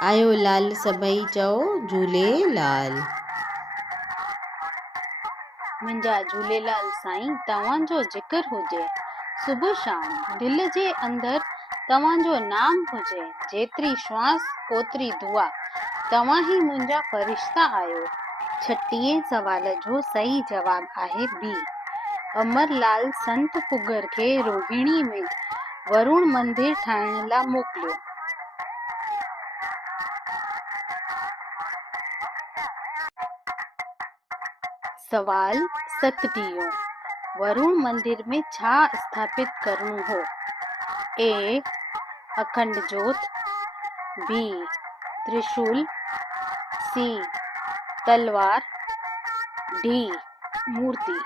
आयो लाल सभई चओ झूलेलाल। मुंहिंजा झूलेलाल साईं तव्हांजो जिक्र हुजे, सुबुह शाम दिल जे अंदर तव्हांजो नाम हुजे। जेतिरी श्वास ओतिरी दुआ, तव्हां ही मुंहिंजा फरिश्ता आहियो। 36 सवाल जो सही जवाब आहे बी। अमरलाल संत पुगर खे रोहिणी में वरुण मंदिर ठाहिण लाइ मोकिलियो। सवाल 37 वरुण मंदिर में छा स्थापित करणो हो? ए अखंड ज्योत, बी त्रिशूल, सी तलवार, डी मूर्ति।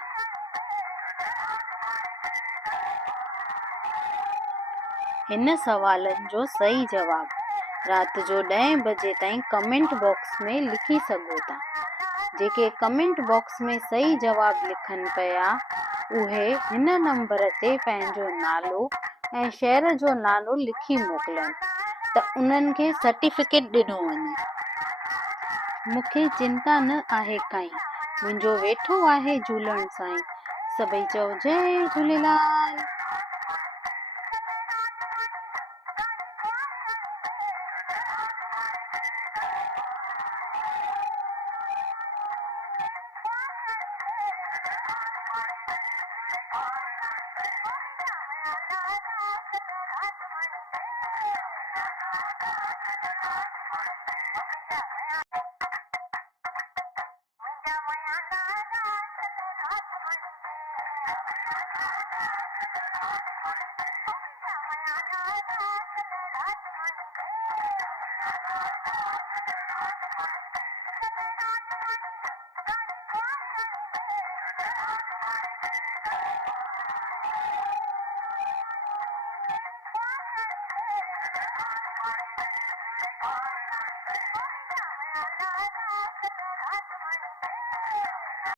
हिन सवालनि जो सही जवाब रात जो 10 बजे ताईं कमेंट बॉक्स में लिखी सघो था। जेके कमेंट बॉक्स में सही जवाब लिखनि पिया उहे हिन नंबर ते पंहिंजो नालो ऐं शहर जो नालो लिखी मोकिलनि त उन्हनि खे सर्टिफिकेट ॾिनो वञे। मूंखे चिंता न आहे काई, मुंहिंजो वेठो आहे झूलण साईं। सभई चओ जय झूलेलाल।